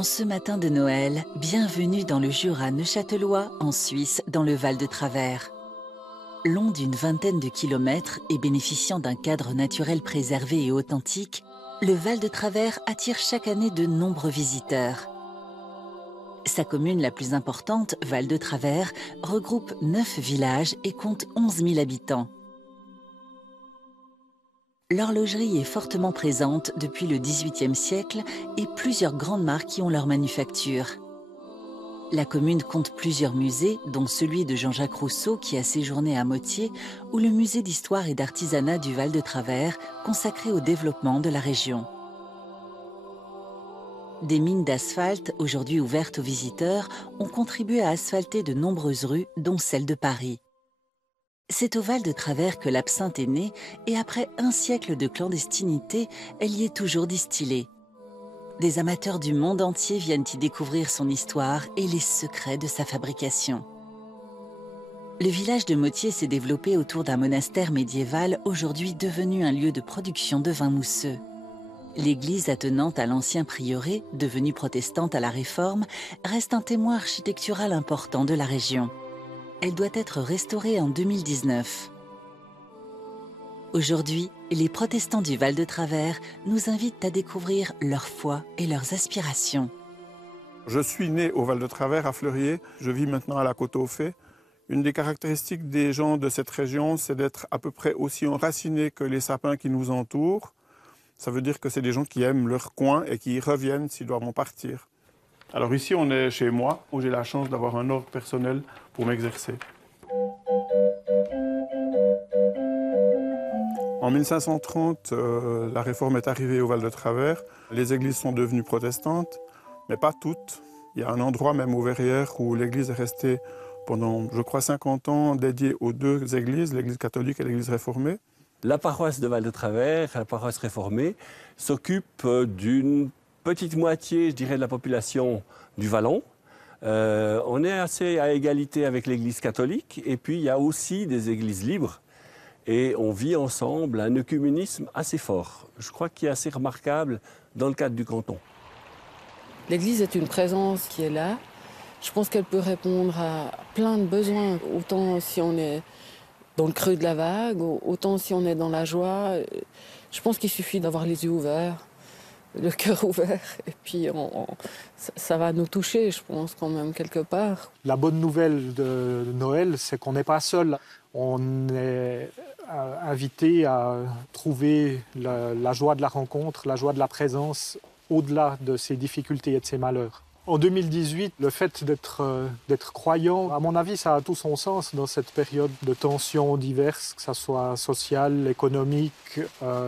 En ce matin de Noël, bienvenue dans le Jura neuchâtelois, en Suisse, dans le Val de Travers. Long d'une vingtaine de kilomètres et bénéficiant d'un cadre naturel préservé et authentique, le Val de Travers attire chaque année de nombreux visiteurs. Sa commune la plus importante, Val de Travers, regroupe 9 villages et compte 11 000 habitants. L'horlogerie est fortement présente depuis le XVIIIe siècle et plusieurs grandes marques y ont leur manufacture. La commune compte plusieurs musées, dont celui de Jean-Jacques Rousseau qui a séjourné à Motier, ou le musée d'histoire et d'artisanat du Val de Travers, consacré au développement de la région. Des mines d'asphalte, aujourd'hui ouvertes aux visiteurs, ont contribué à asphalter de nombreuses rues, dont celle de Paris. C'est au Val de Travers que l'absinthe est née et après un siècle de clandestinité, elle y est toujours distillée. Des amateurs du monde entier viennent y découvrir son histoire et les secrets de sa fabrication. Le village de Motier s'est développé autour d'un monastère médiéval aujourd'hui devenu un lieu de production de vin mousseux. L'église attenante à l'ancien prieuré, devenue protestante à la Réforme, reste un témoin architectural important de la région. Elle doit être restaurée en 2019. Aujourd'hui, les protestants du Val de Travers nous invitent à découvrir leur foi et leurs aspirations. Je suis né au Val de Travers, à Fleurier. Je vis maintenant à la Côte-aux-Fées. Une des caractéristiques des gens de cette région, c'est d'être à peu près aussi enracinés que les sapins qui nous entourent. Ça veut dire que c'est des gens qui aiment leur coin et qui y reviennent s'ils doivent en partir. Alors ici, on est chez moi, où j'ai la chance d'avoir un ordre personnel pour m'exercer. En 1530, la Réforme est arrivée au Val de Travers. Les églises sont devenues protestantes, mais pas toutes. Il y a un endroit, même aux Verrières, où l'église est restée pendant, je crois, 50 ans dédiée aux deux églises, l'église catholique et l'église réformée. La paroisse de Val de Travers, la paroisse réformée, s'occupe d'une petite moitié, je dirais, de la population du Vallon. On est assez à égalité avec l'église catholique et puis il y a aussi des églises libres et on vit ensemble un œcuménisme assez fort. Je crois qu'il est assez remarquable dans le cadre du canton. L'église est une présence qui est là. Je pense qu'elle peut répondre à plein de besoins, autant si on est dans le creux de la vague, autant si on est dans la joie. Je pense qu'il suffit d'avoir les yeux ouverts, le cœur ouvert, et puis ça va nous toucher, je pense, quand même, quelque part. La bonne nouvelle de Noël, c'est qu'on n'est pas seul. On est invité à trouver la joie de la rencontre, la joie de la présence, au-delà de ses difficultés et de ses malheurs. En 2018, le fait d'être croyant, à mon avis, ça a tout son sens dans cette période de tensions diverses, que ce soit sociale, économique,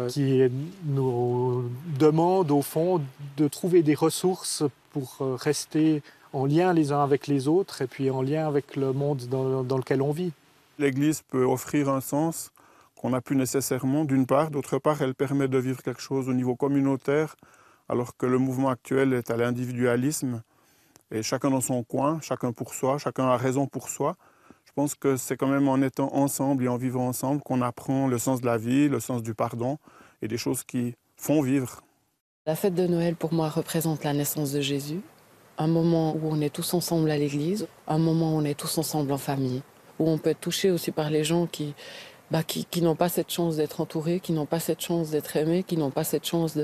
qui nous demande, au fond, de trouver des ressources pour rester en lien les uns avec les autres et puis en lien avec le monde dans lequel on vit. L'Église peut offrir un sens qu'on n'a plus nécessairement, d'une part. D'autre part, elle permet de vivre quelque chose au niveau communautaire, alors que le mouvement actuel est à l'individualisme. Et chacun dans son coin, chacun pour soi, chacun a raison pour soi. Je pense que c'est quand même en étant ensemble et en vivant ensemble qu'on apprend le sens de la vie, le sens du pardon et des choses qui font vivre. La fête de Noël, pour moi, représente la naissance de Jésus. Un moment où on est tous ensemble à l'église, un moment où on est tous ensemble en famille, où on peut être touché aussi par les gens qui n'ont pas cette chance d'être entourés, qui n'ont pas cette chance d'être aimés, qui n'ont pas cette chance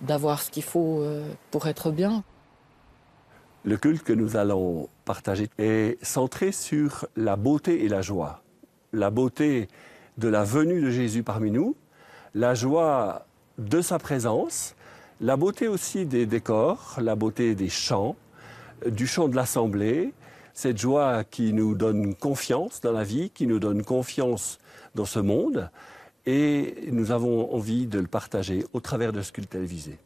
d'avoir ce qu'il faut pour être bien. Le culte que nous allons partager est centré sur la beauté et la joie. La beauté de la venue de Jésus parmi nous, la joie de sa présence, la beauté aussi des décors, la beauté des chants, du chant de l'assemblée, cette joie qui nous donne confiance dans la vie, qui nous donne confiance dans ce monde, et nous avons envie de le partager au travers de ce culte télévisé.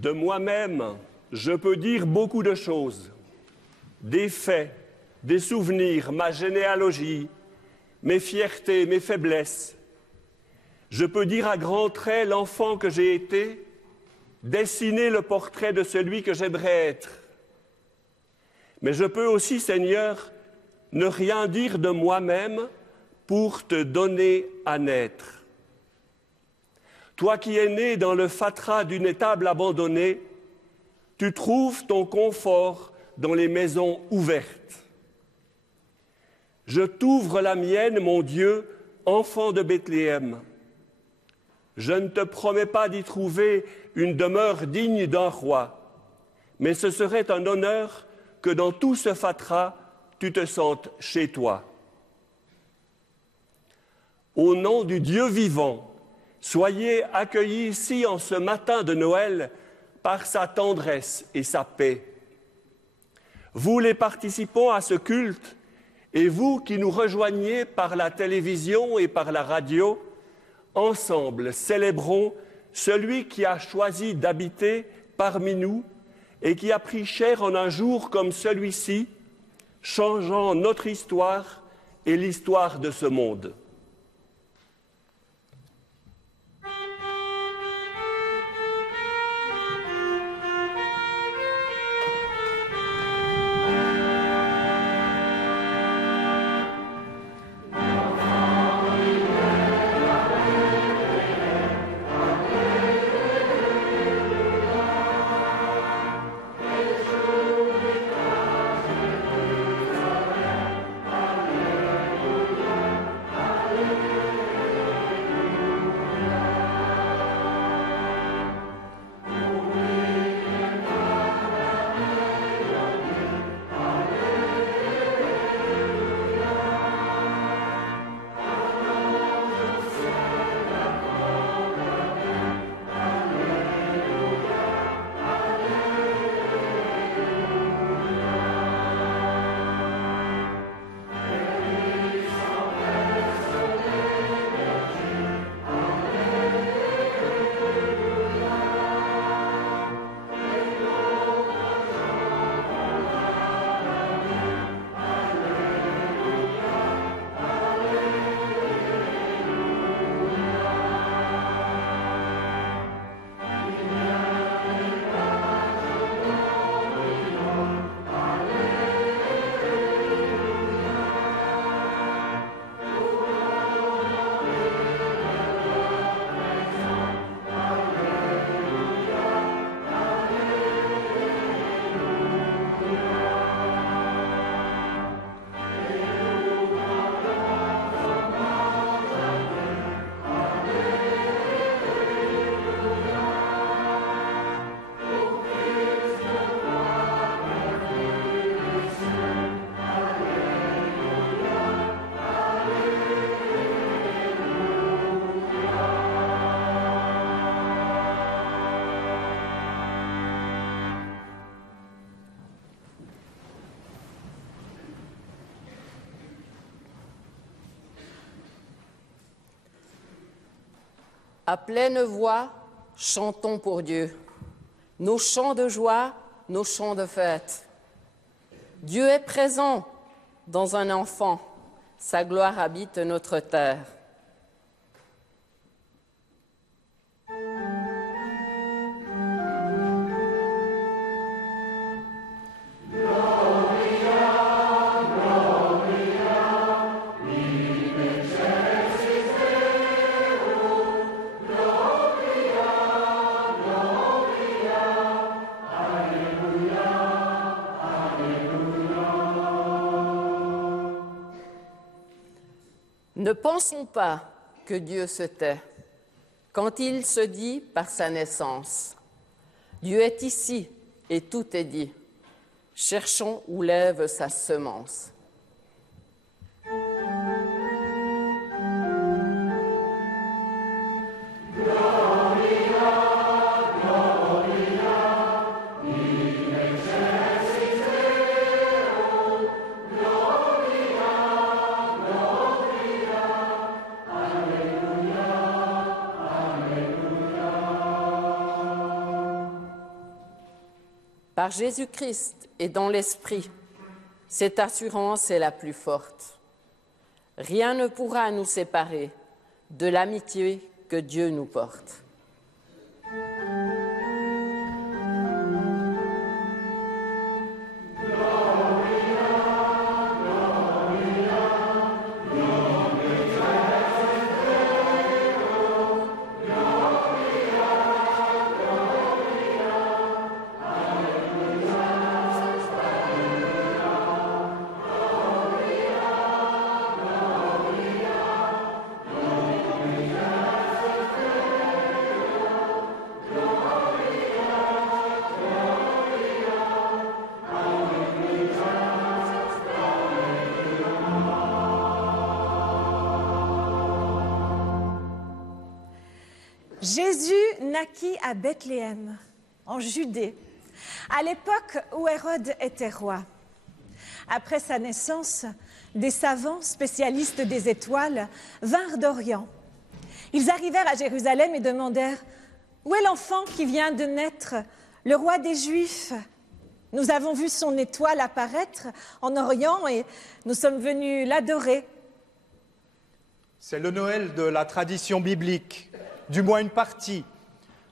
De moi-même, je peux dire beaucoup de choses, des faits, des souvenirs, ma généalogie, mes fiertés, mes faiblesses. Je peux dire à grands traits l'enfant que j'ai été, dessiner le portrait de celui que j'aimerais être. Mais je peux aussi, Seigneur, ne rien dire de moi-même pour te donner à naître. Toi qui es né dans le fatras d'une étable abandonnée, tu trouves ton confort dans les maisons ouvertes. Je t'ouvre la mienne, mon Dieu, enfant de Bethléem. Je ne te promets pas d'y trouver une demeure digne d'un roi, mais ce serait un honneur que dans tout ce fatras, tu te sentes chez toi. Au nom du Dieu vivant, soyez accueillis ici en ce matin de Noël par sa tendresse et sa paix. Vous les participants à ce culte, et vous qui nous rejoignez par la télévision et par la radio, ensemble célébrons celui qui a choisi d'habiter parmi nous et qui a pris chair en un jour comme celui-ci, changeant notre histoire et l'histoire de ce monde. À pleine voix, chantons pour Dieu, nos chants de joie, nos chants de fête. Dieu est présent dans un enfant, sa gloire habite notre terre. Ne pensons pas que Dieu se tait quand il se dit par sa naissance. Dieu est ici et tout est dit. Cherchons où lève sa semence. par Jésus-Christ et dans l'Esprit. Cette assurance est la plus forte. Rien ne pourra nous séparer de l'amitié que Dieu nous porte. Jésus naquit à Bethléem, en Judée, à l'époque où Hérode était roi. Après sa naissance, des savants spécialistes des étoiles vinrent d'Orient. Ils arrivèrent à Jérusalem et demandèrent « Où est l'enfant qui vient de naître, le roi des Juifs ? Nous avons vu son étoile apparaître en Orient et nous sommes venus l'adorer. » C'est le Noël de la tradition biblique, du moins une partie.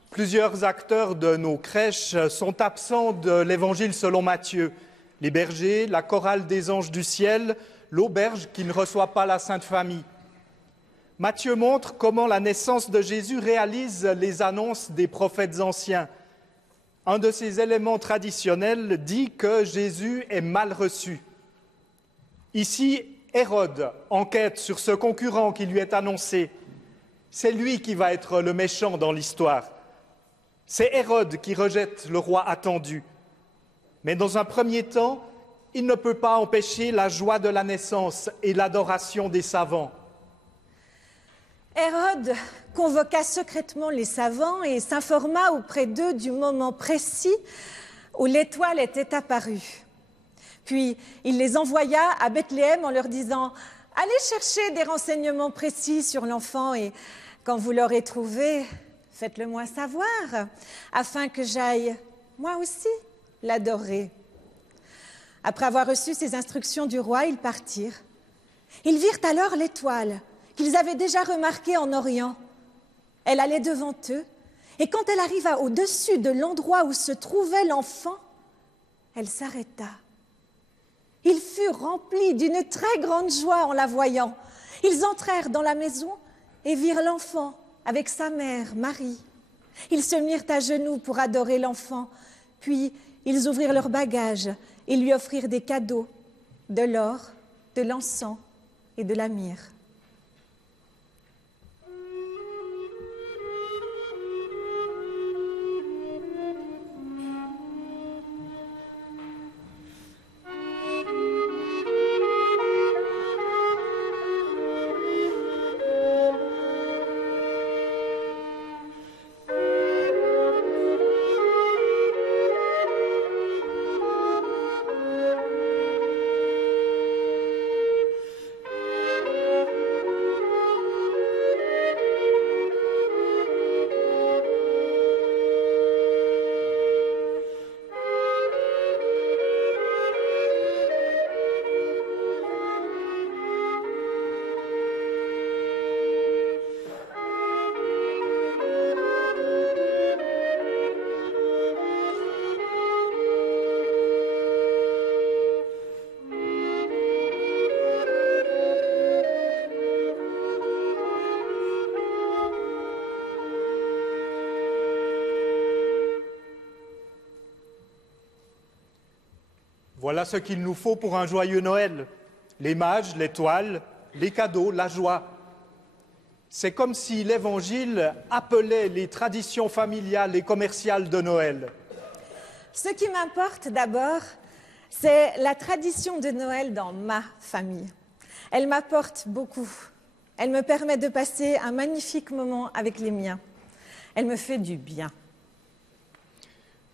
Plusieurs acteurs de nos crèches sont absents de l'Évangile selon Matthieu. Les bergers, la chorale des anges du ciel, l'auberge qui ne reçoit pas la Sainte Famille. Matthieu montre comment la naissance de Jésus réalise les annonces des prophètes anciens. Un de ces éléments traditionnels dit que Jésus est mal reçu. Ici, Hérode enquête sur ce concurrent qui lui est annoncé. C'est lui qui va être le méchant dans l'histoire. C'est Hérode qui rejette le roi attendu. Mais dans un premier temps, il ne peut pas empêcher la joie de la naissance et l'adoration des savants. Hérode convoqua secrètement les savants et s'informa auprès d'eux du moment précis où l'étoile était apparue. Puis il les envoya à Bethléem en leur disant « Allez chercher des renseignements précis sur l'enfant et quand vous l'aurez trouvé, faites-le moi savoir, afin que j'aille, moi aussi, l'adorer. » Après avoir reçu ces instructions du roi, ils partirent. Ils virent alors l'étoile qu'ils avaient déjà remarquée en Orient. Elle allait devant eux, et quand elle arriva au-dessus de l'endroit où se trouvait l'enfant, elle s'arrêta. Ils furent remplis d'une très grande joie en la voyant. Ils entrèrent dans la maison et virent l'enfant avec sa mère, Marie. Ils se mirent à genoux pour adorer l'enfant, puis ils ouvrirent leurs bagages et lui offrirent des cadeaux, de l'or, de l'encens et de la myrrhe. Voilà ce qu'il nous faut pour un joyeux Noël. Les mages, l'étoile, les cadeaux, la joie. C'est comme si l'Évangile appelait les traditions familiales et commerciales de Noël. Ce qui m'importe d'abord, c'est la tradition de Noël dans ma famille. Elle m'apporte beaucoup. Elle me permet de passer un magnifique moment avec les miens. Elle me fait du bien.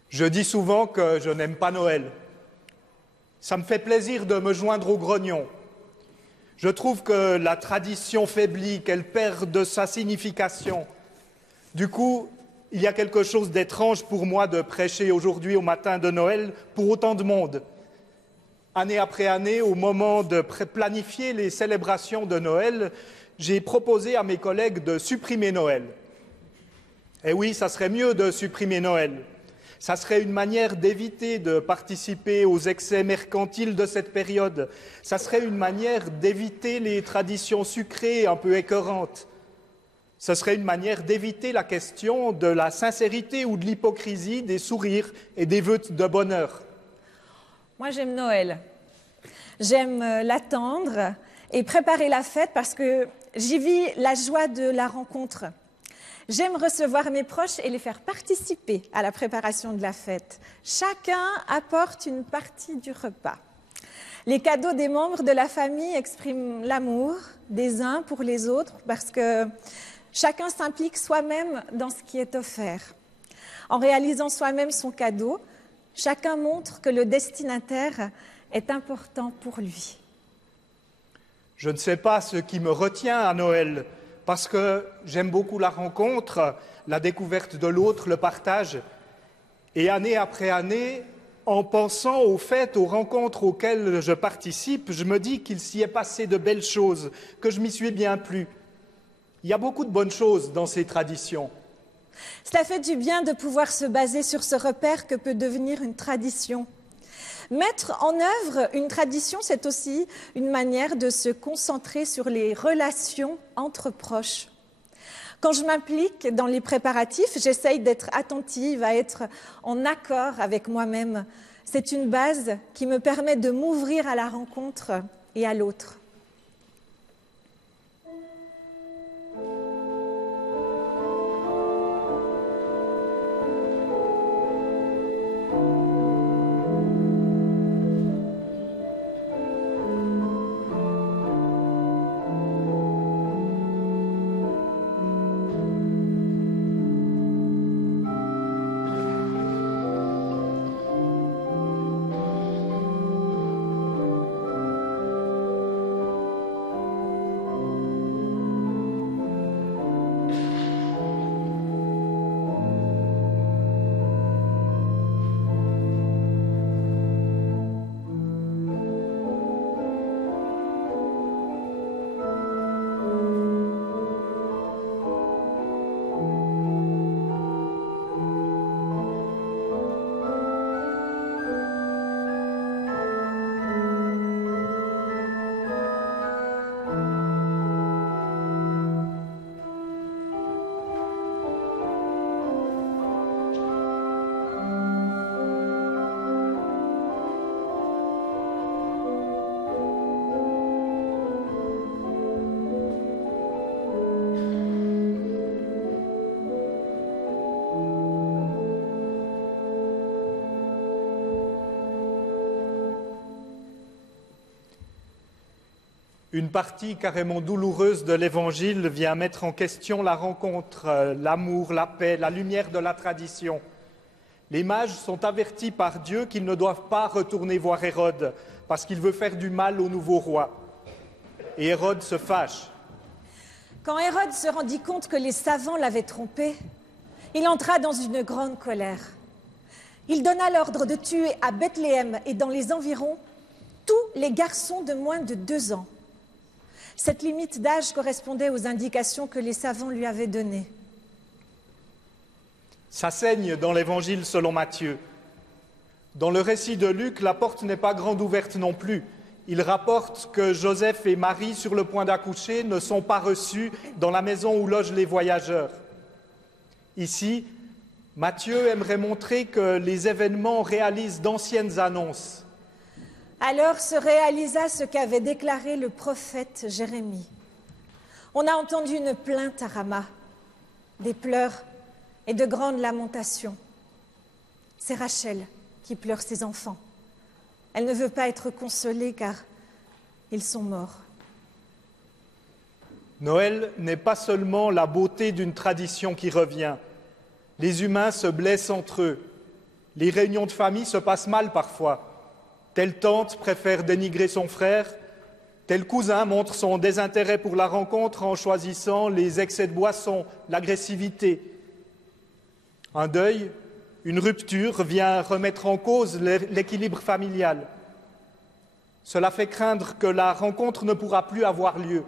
Je dis souvent que je n'aime pas Noël. Ça me fait plaisir de me joindre aux grognons. Je trouve que la tradition faiblit, qu'elle perd de sa signification. Du coup, il y a quelque chose d'étrange pour moi de prêcher aujourd'hui au matin de Noël pour autant de monde. Année après année, au moment de planifier les célébrations de Noël, j'ai proposé à mes collègues de supprimer Noël. Et oui, ça serait mieux de supprimer Noël. Ça serait une manière d'éviter de participer aux excès mercantiles de cette période. Ça serait une manière d'éviter les traditions sucrées un peu écœurantes. Ce serait une manière d'éviter la question de la sincérité ou de l'hypocrisie des sourires et des vœux de bonheur. Moi, j'aime Noël. J'aime l'attendre et préparer la fête parce que j'y vis la joie de la rencontre. J'aime recevoir mes proches et les faire participer à la préparation de la fête. Chacun apporte une partie du repas. Les cadeaux des membres de la famille expriment l'amour des uns pour les autres parce que chacun s'implique soi-même dans ce qui est offert. En réalisant soi-même son cadeau, chacun montre que le destinataire est important pour lui. Je ne sais pas ce qui me retient à Noël, parce que j'aime beaucoup la rencontre, la découverte de l'autre, le partage. Et année après année, en pensant aux fêtes, aux rencontres auxquelles je participe, je me dis qu'il s'y est passé de belles choses, que je m'y suis bien plu. Il y a beaucoup de bonnes choses dans ces traditions. Cela fait du bien de pouvoir se baser sur ce repère que peut devenir une tradition. Mettre en œuvre une tradition, c'est aussi une manière de se concentrer sur les relations entre proches. Quand je m'implique dans les préparatifs, j'essaye d'être attentive, à être en accord avec moi-même. C'est une base qui me permet de m'ouvrir à la rencontre et à l'autre. Une partie carrément douloureuse de l'Évangile vient mettre en question la rencontre, l'amour, la paix, la lumière de la tradition. Les mages sont avertis par Dieu qu'ils ne doivent pas retourner voir Hérode parce qu'il veut faire du mal au nouveau roi. Et Hérode se fâche. Quand Hérode se rendit compte que les savants l'avaient trompé, il entra dans une grande colère. Il donna l'ordre de tuer à Bethléem et dans les environs tous les garçons de moins de 2 ans. Cette limite d'âge correspondait aux indications que les savants lui avaient données. Ça saigne dans l'Évangile selon Matthieu. Dans le récit de Luc, la porte n'est pas grande ouverte non plus. Il rapporte que Joseph et Marie, sur le point d'accoucher, ne sont pas reçus dans la maison où logent les voyageurs. Ici, Matthieu aimerait montrer que les événements réalisent d'anciennes annonces. Alors se réalisa ce qu'avait déclaré le prophète Jérémie. On a entendu une plainte à Rama, des pleurs et de grandes lamentations. C'est Rachel qui pleure ses enfants. Elle ne veut pas être consolée car ils sont morts. Noël n'est pas seulement la beauté d'une tradition qui revient. Les humains se blessent entre eux. Les réunions de famille se passent mal parfois. Telle tante préfère dénigrer son frère, tel cousin montre son désintérêt pour la rencontre en choisissant les excès de boisson, l'agressivité. Un deuil, une rupture vient remettre en cause l'équilibre familial. Cela fait craindre que la rencontre ne pourra plus avoir lieu.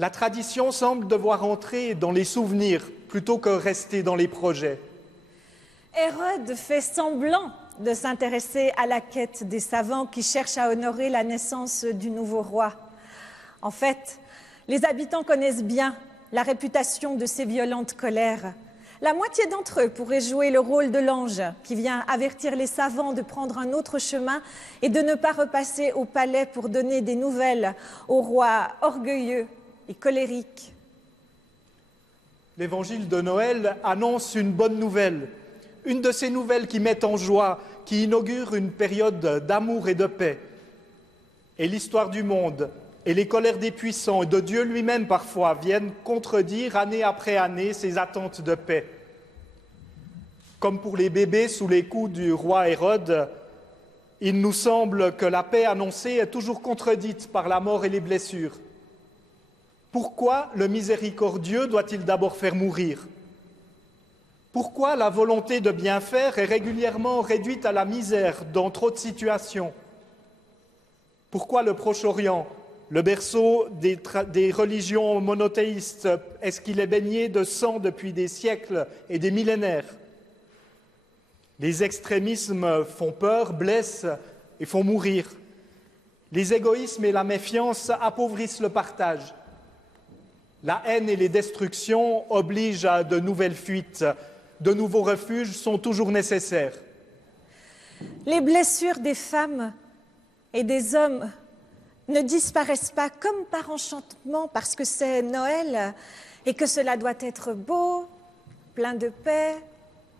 La tradition semble devoir entrer dans les souvenirs plutôt que rester dans les projets. Hérode fait semblant de s'intéresser à la quête des savants qui cherchent à honorer la naissance du nouveau roi. En fait, les habitants connaissent bien la réputation de ces violentes colères. La moitié d'entre eux pourraient jouer le rôle de l'ange qui vient avertir les savants de prendre un autre chemin et de ne pas repasser au palais pour donner des nouvelles au roi orgueilleux et colérique. L'évangile de Noël annonce une bonne nouvelle, une de ces nouvelles qui mettent en joie, qui inaugure une période d'amour et de paix. Et l'histoire du monde et les colères des puissants et de Dieu lui-même parfois viennent contredire année après année ces attentes de paix. Comme pour les bébés sous les coups du roi Hérode, il nous semble que la paix annoncée est toujours contredite par la mort et les blessures. Pourquoi le miséricordieux doit-il d'abord faire mourir? Pourquoi la volonté de bien faire est régulièrement réduite à la misère dans trop de situations? Pourquoi le Proche-Orient, le berceau des religions monothéistes, est-ce qu'il est baigné de sang depuis des siècles et des millénaires? Les extrémismes font peur, blessent et font mourir. Les égoïsmes et la méfiance appauvrissent le partage. La haine et les destructions obligent à de nouvelles fuites. De nouveaux refuges sont toujours nécessaires. Les blessures des femmes et des hommes ne disparaissent pas comme par enchantement parce que c'est Noël et que cela doit être beau, plein de paix,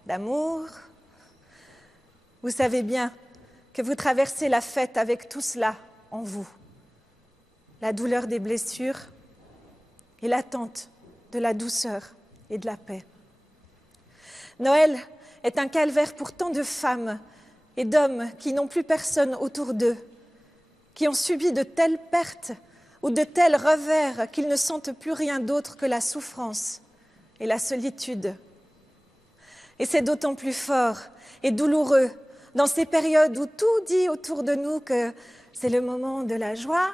d'amour. Vous savez bien que vous traversez la fête avec tout cela en vous. La douleur des blessures et l'attente de la douceur et de la paix. Noël est un calvaire pour tant de femmes et d'hommes qui n'ont plus personne autour d'eux, qui ont subi de telles pertes ou de tels revers qu'ils ne sentent plus rien d'autre que la souffrance et la solitude. Et c'est d'autant plus fort et douloureux dans ces périodes où tout dit autour de nous que c'est le moment de la joie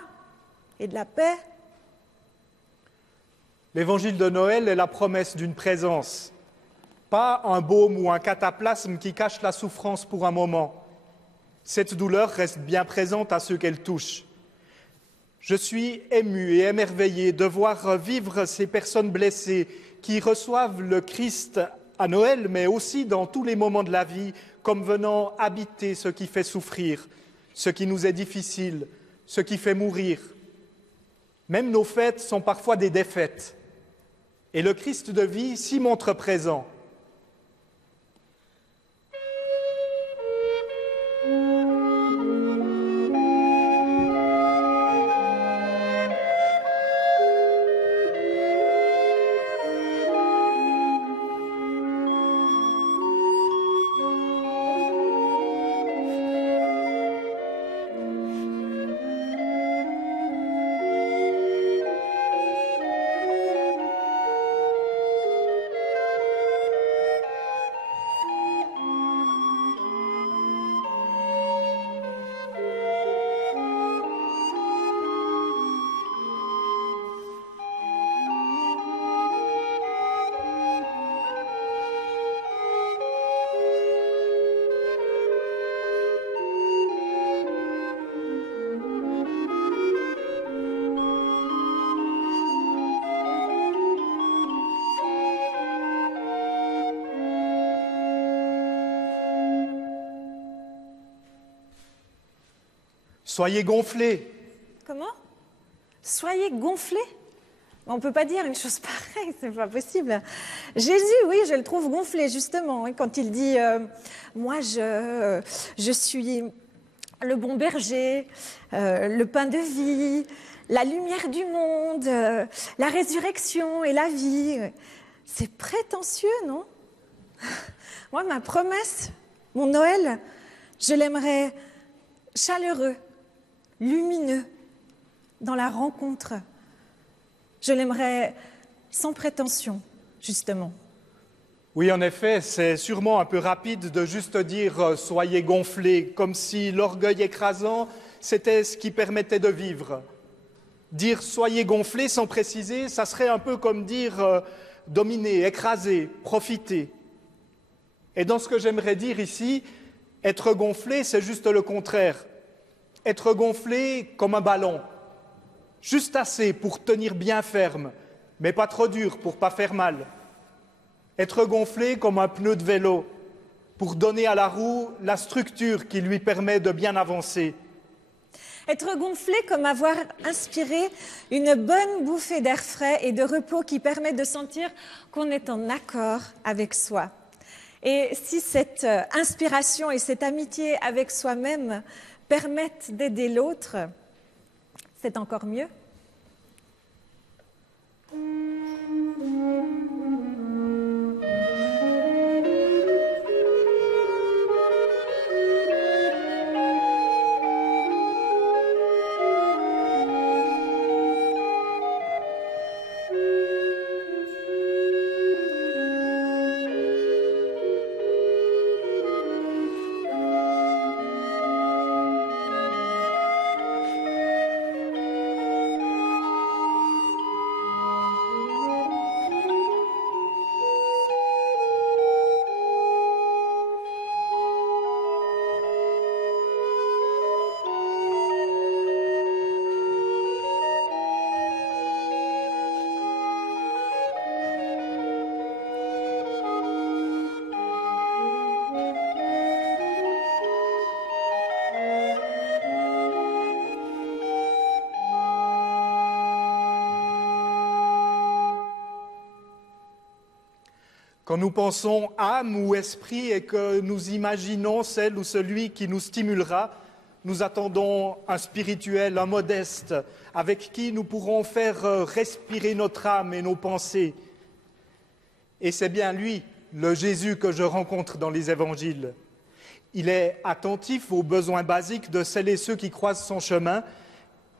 et de la paix. L'évangile de Noël est la promesse d'une présence, pas un baume ou un cataplasme qui cache la souffrance pour un moment. Cette douleur reste bien présente à ceux qu'elle touche. Je suis ému et émerveillé de voir vivre ces personnes blessées qui reçoivent le Christ à Noël, mais aussi dans tous les moments de la vie, comme venant habiter ce qui fait souffrir, ce qui nous est difficile, ce qui fait mourir. Même nos fêtes sont parfois des défaites. Et le Christ de vie s'y montre présent. Soyez gonflés. Comment? Soyez gonflés? On ne peut pas dire une chose pareille, c'est pas possible. Jésus, oui, je le trouve gonflé, justement, quand il dit « Moi, je suis le bon berger, le pain de vie, la lumière du monde, la résurrection et la vie. » C'est prétentieux, non? Moi, ma promesse, mon Noël, je l'aimerais chaleureux, lumineux, dans la rencontre. Je l'aimerais sans prétention, justement. Oui, en effet, c'est sûrement un peu rapide de juste dire « soyez gonflés », comme si l'orgueil écrasant, c'était ce qui permettait de vivre. Dire « soyez gonflés » sans préciser, ça serait un peu comme dire « dominer, écraser, profiter ». Et dans ce que j'aimerais dire ici, être gonflé, c'est juste le contraire. Être gonflé comme un ballon, juste assez pour tenir bien ferme, mais pas trop dur pour pas faire mal. Être gonflé comme un pneu de vélo, pour donner à la roue la structure qui lui permet de bien avancer. Être gonflé comme avoir inspiré une bonne bouffée d'air frais et de repos qui permet de sentir qu'on est en accord avec soi. Et si cette inspiration et cette amitié avec soi-même permettent d'aider l'autre, c'est encore mieux. Quand nous pensons âme ou esprit et que nous imaginons celle ou celui qui nous stimulera, nous attendons un spirituel, un modeste, avec qui nous pourrons faire respirer notre âme et nos pensées. Et c'est bien lui, le Jésus que je rencontre dans les évangiles. Il est attentif aux besoins basiques de celles et ceux qui croisent son chemin.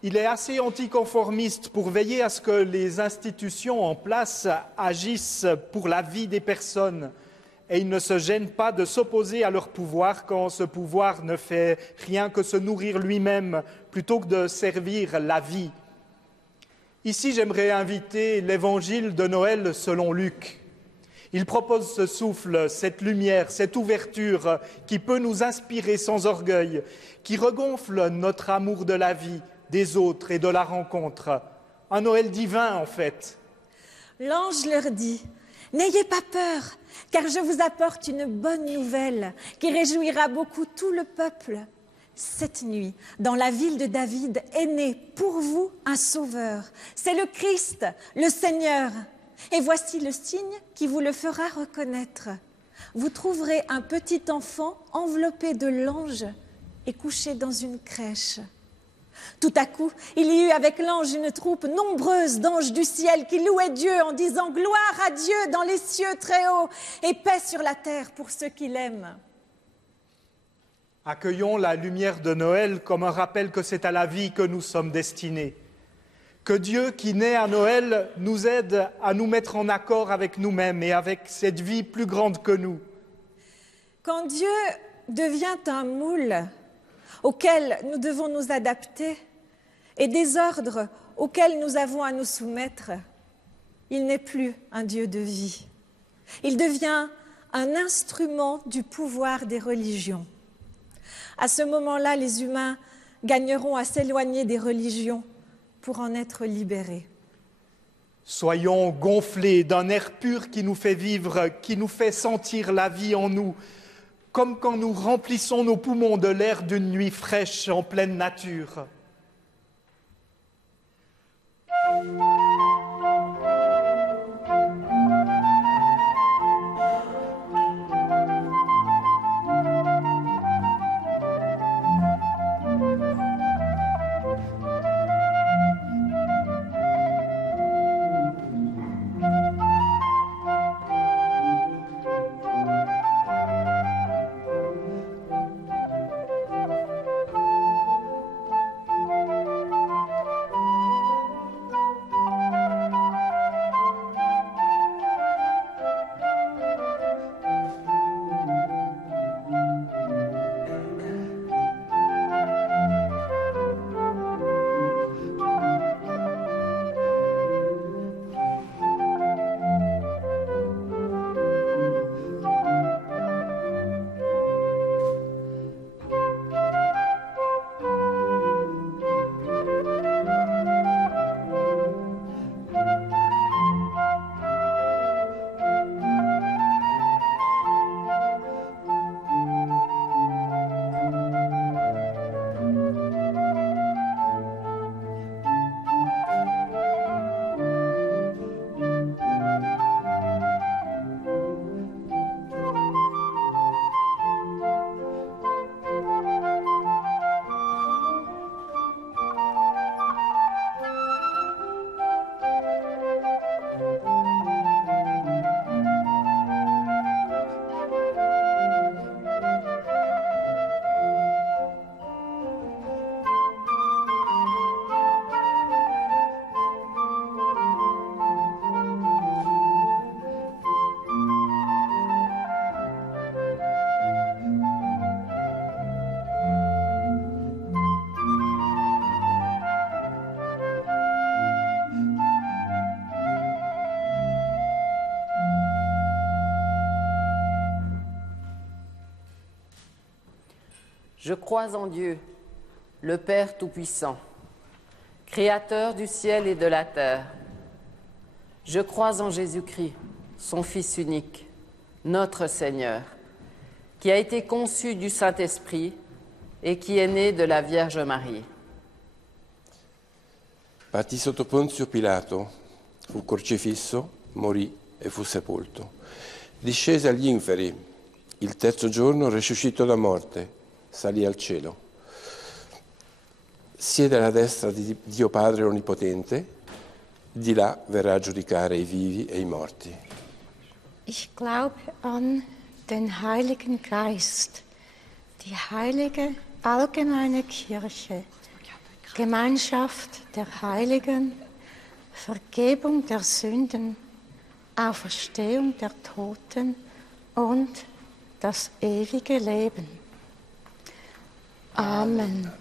Il est assez anticonformiste pour veiller à ce que les institutions en place agissent pour la vie des personnes et il ne se gêne pas de s'opposer à leur pouvoir quand ce pouvoir ne fait rien que se nourrir lui-même plutôt que de servir la vie. Ici, j'aimerais inviter l'évangile de Noël selon Luc. Il propose ce souffle, cette lumière, cette ouverture qui peut nous inspirer sans orgueil, qui regonfle notre amour de la vie, des autres et de la rencontre. Un Noël divin, en fait. L'ange leur dit « N'ayez pas peur, car je vous apporte une bonne nouvelle qui réjouira beaucoup tout le peuple. Cette nuit, dans la ville de David, est né pour vous un sauveur. C'est le Christ, le Seigneur. Et voici le signe qui vous le fera reconnaître. Vous trouverez un petit enfant enveloppé de langes et couché dans une crèche. » Tout à coup, il y eut avec l'ange une troupe nombreuse d'anges du ciel qui louaient Dieu en disant « Gloire à Dieu dans les cieux très hauts et paix sur la terre pour ceux qui l'aiment. » Accueillons la lumière de Noël comme un rappel que c'est à la vie que nous sommes destinés. Que Dieu, qui naît à Noël, nous aide à nous mettre en accord avec nous-mêmes et avec cette vie plus grande que nous. Quand Dieu devient un moule auquel nous devons nous adapter et des ordres auxquels nous avons à nous soumettre, il n'est plus un Dieu de vie. Il devient un instrument du pouvoir des religions. À ce moment-là, les humains gagneront à s'éloigner des religions pour en être libérés. Soyons gonflés d'un air pur qui nous fait vivre, qui nous fait sentir la vie en nous, comme quand nous remplissons nos poumons de l'air d'une nuit fraîche en pleine nature. Je crois en Dieu, le Père Tout-Puissant, Créateur du ciel et de la terre. Je crois en Jésus-Christ, son Fils unique, notre Seigneur, qui a été conçu du Saint-Esprit et qui est né de la Vierge Marie. Partì sotto Ponzio Pilato, fu crocifisso, morì e fu sepolto. Discese agli inferi, il terzo giorno risuscitò da morte, salì al cielo. Siede alla destra di Dio Padre Onnipotente, di là verrà a giudicare i vivi e i morti. Ich glaube an den Heiligen Geist, die heilige allgemeine Kirche, Gemeinschaft der Heiligen, Vergebung der Sünden, Auferstehung der Toten und das ewige Leben. Amen.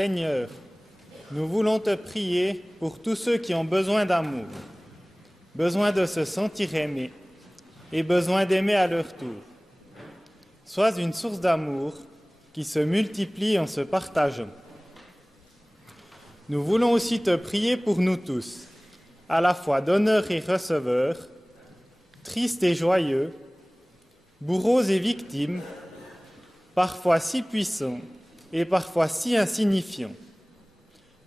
Seigneur, nous voulons te prier pour tous ceux qui ont besoin d'amour, besoin de se sentir aimés et besoin d'aimer à leur tour. Sois une source d'amour qui se multiplie en se partageant. Nous voulons aussi te prier pour nous tous, à la fois donneurs et receveurs, tristes et joyeux, bourreaux et victimes, parfois si puissants et parfois si insignifiants.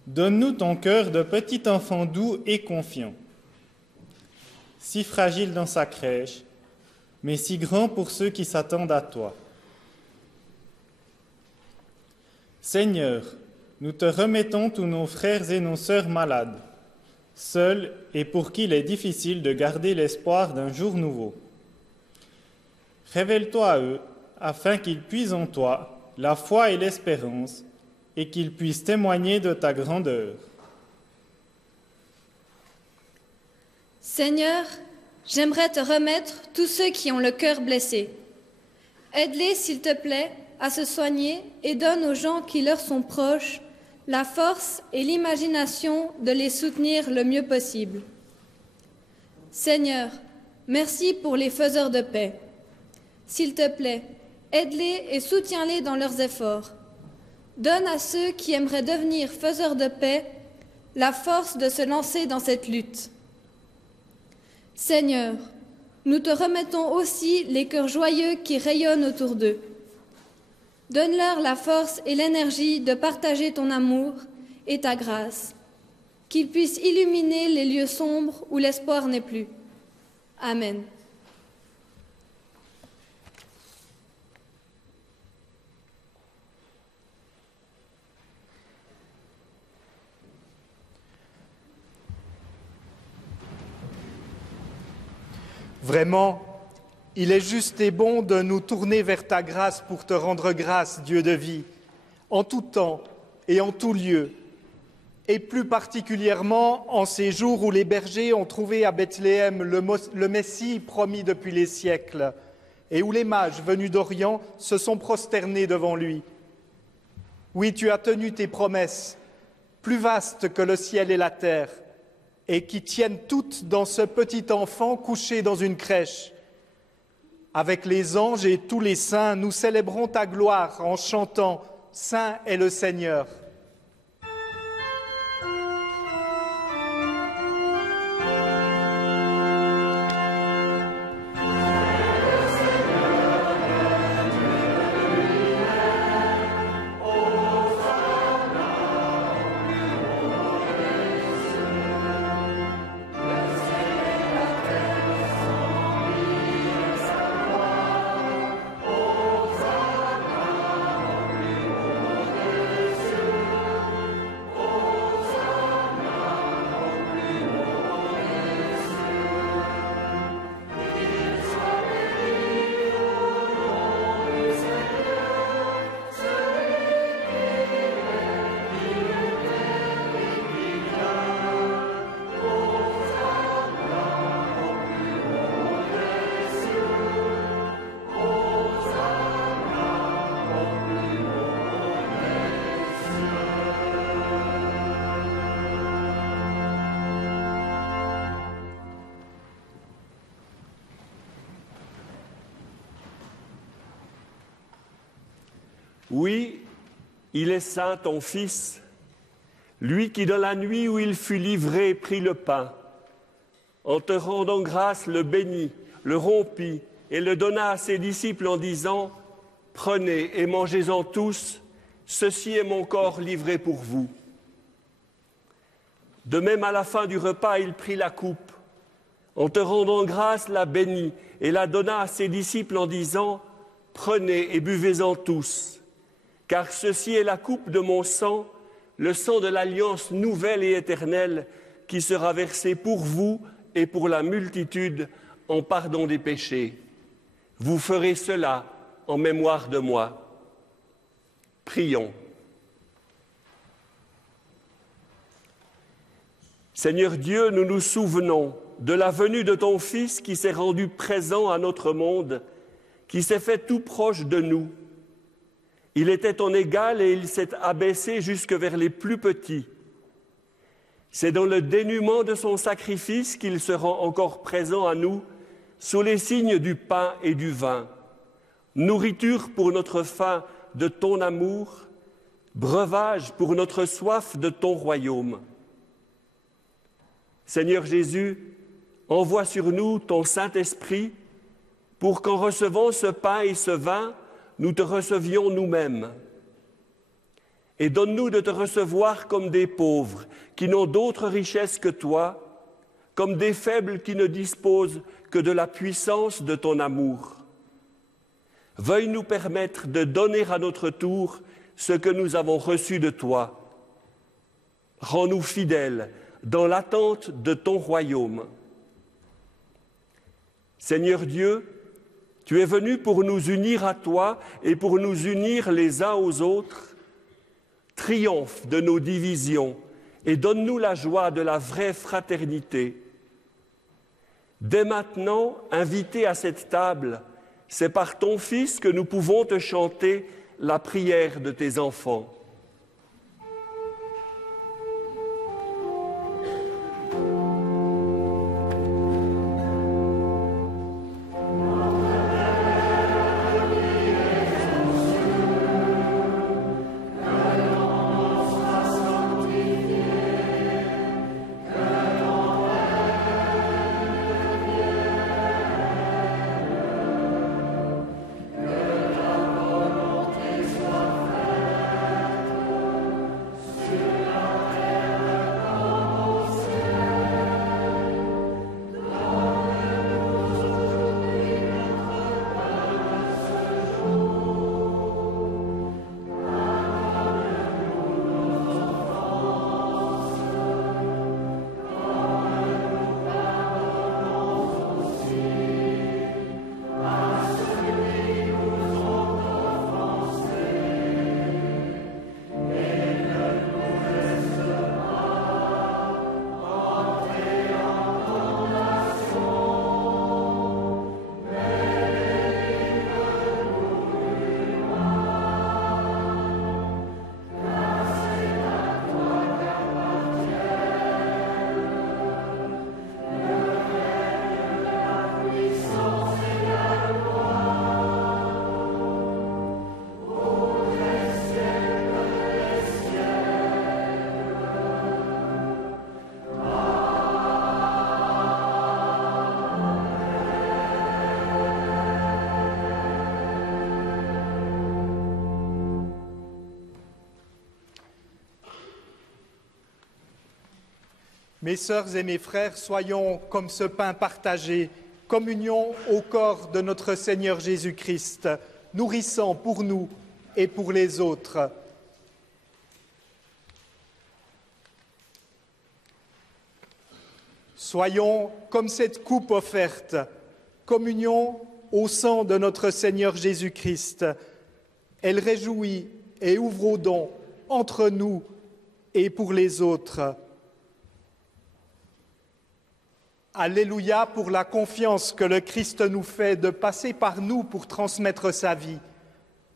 Donne-nous ton cœur de petit enfant doux et confiant, si fragile dans sa crèche, mais si grand pour ceux qui s'attendent à toi. Seigneur, nous te remettons tous nos frères et nos sœurs malades, seuls et pour qui il est difficile de garder l'espoir d'un jour nouveau. Révèle-toi à eux, afin qu'ils puisent en toi la foi et l'espérance, et qu'ils puissent témoigner de ta grandeur. Seigneur, j'aimerais te remettre tous ceux qui ont le cœur blessé. Aide-les, s'il te plaît, à se soigner et donne aux gens qui leur sont proches la force et l'imagination de les soutenir le mieux possible. Seigneur, merci pour les faiseurs de paix. S'il te plaît, aide-les et soutiens-les dans leurs efforts. Donne à ceux qui aimeraient devenir faiseurs de paix la force de se lancer dans cette lutte. Seigneur, nous te remettons aussi les cœurs joyeux qui rayonnent autour d'eux. Donne-leur la force et l'énergie de partager ton amour et ta grâce, qu'ils puissent illuminer les lieux sombres où l'espoir n'est plus. Amen. Vraiment, il est juste et bon de nous tourner vers ta grâce pour te rendre grâce, Dieu de vie, en tout temps et en tout lieu, et plus particulièrement en ces jours où les bergers ont trouvé à Bethléem le Messie promis depuis les siècles, et où les mages venus d'Orient se sont prosternés devant lui. Oui, tu as tenu tes promesses, plus vastes que le ciel et la terre, et qui tiennent toutes dans ce petit enfant couché dans une crèche. Avec les anges et tous les saints, nous célébrons ta gloire en chantant « Saint est le Seigneur ». Oui, il est saint ton Fils, lui qui dans la nuit où il fut livré prit le pain, en te rendant grâce le bénit, le rompit et le donna à ses disciples en disant « Prenez et mangez-en tous, ceci est mon corps livré pour vous. » De même, à la fin du repas, il prit la coupe, en te rendant grâce, la bénit et la donna à ses disciples en disant « Prenez et buvez-en tous, car ceci est la coupe de mon sang, le sang de l'alliance nouvelle et éternelle qui sera versé pour vous et pour la multitude en pardon des péchés. Vous ferez cela en mémoire de moi. » Prions. Seigneur Dieu, nous nous souvenons de la venue de ton Fils qui s'est rendu présent à notre monde, qui s'est fait tout proche de nous. Il était ton égal et il s'est abaissé jusque vers les plus petits. C'est dans le dénuement de son sacrifice qu'il se rend encore présent à nous, sous les signes du pain et du vin, nourriture pour notre faim de ton amour, breuvage pour notre soif de ton royaume. Seigneur Jésus, envoie sur nous ton Saint-Esprit pour qu'en recevant ce pain et ce vin, nous te recevions nous-mêmes. Et donne-nous de te recevoir comme des pauvres qui n'ont d'autre richesse que toi, comme des faibles qui ne disposent que de la puissance de ton amour. Veuille nous permettre de donner à notre tour ce que nous avons reçu de toi. Rends-nous fidèles dans l'attente de ton royaume. Seigneur Dieu, tu es venu pour nous unir à toi et pour nous unir les uns aux autres. Triomphe de nos divisions et donne-nous la joie de la vraie fraternité. Dès maintenant, invité à cette table, c'est par ton Fils que nous pouvons te chanter la prière de tes enfants. Mes sœurs et mes frères, soyons comme ce pain partagé, communion au corps de notre Seigneur Jésus-Christ, nourrissant pour nous et pour les autres. Soyons comme cette coupe offerte, communion au sang de notre Seigneur Jésus-Christ. Elle réjouit et ouvre aux dons entre nous et pour les autres. Alléluia pour la confiance que le Christ nous fait de passer par nous pour transmettre sa vie,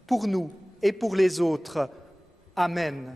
pour nous et pour les autres. Amen.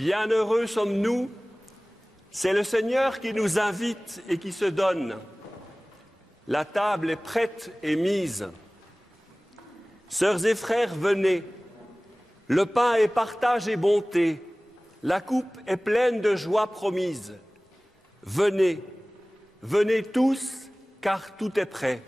Bienheureux sommes-nous, c'est le Seigneur qui nous invite et qui se donne. La table est prête et mise. Sœurs et frères, venez. Le pain est partage et bonté. La coupe est pleine de joie promise. Venez, venez tous, car tout est prêt.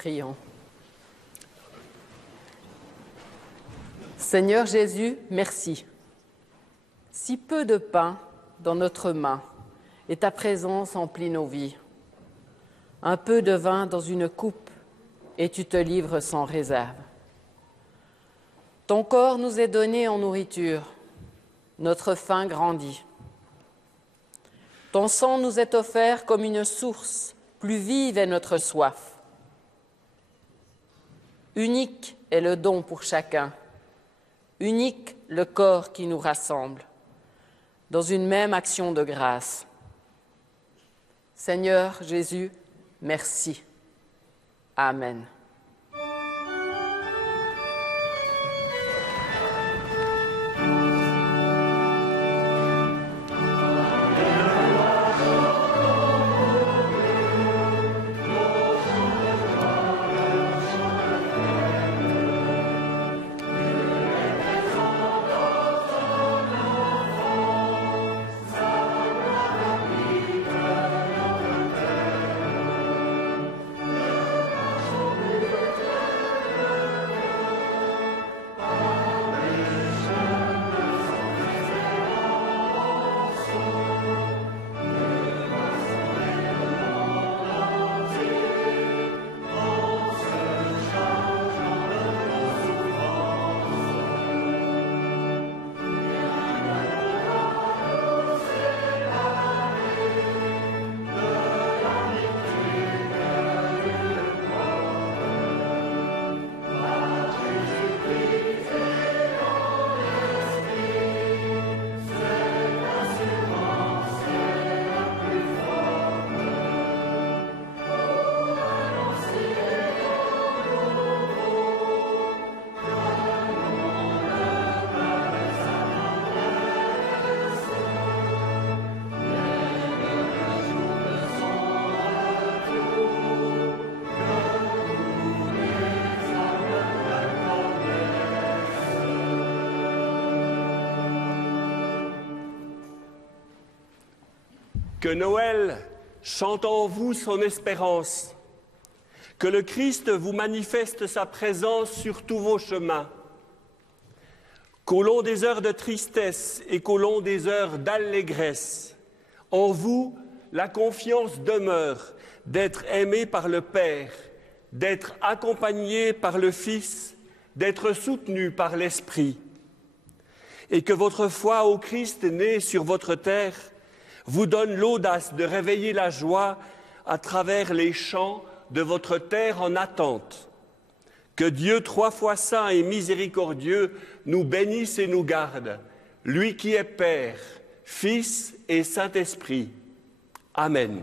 Prions. Seigneur Jésus, merci. Si peu de pain dans notre main et ta présence emplit nos vies. Un peu de vin dans une coupe et tu te livres sans réserve. Ton corps nous est donné en nourriture, notre faim grandit. Ton sang nous est offert comme une source, plus vive est notre soif. Unique est le don pour chacun, unique le corps qui nous rassemble, dans une même action de grâce. Seigneur Jésus, merci. Amen. Que Noël chante en vous son espérance, que le Christ vous manifeste sa présence sur tous vos chemins, qu'au long des heures de tristesse et qu'au long des heures d'allégresse, en vous, la confiance demeure d'être aimé par le Père, d'être accompagné par le Fils, d'être soutenu par l'Esprit, et que votre foi au Christ né sur votre terre vous donne l'audace de réveiller la joie à travers les chants de votre terre en attente. Que Dieu, 3 fois saint et miséricordieux, nous bénisse et nous garde, lui qui est Père, Fils et Saint-Esprit. Amen.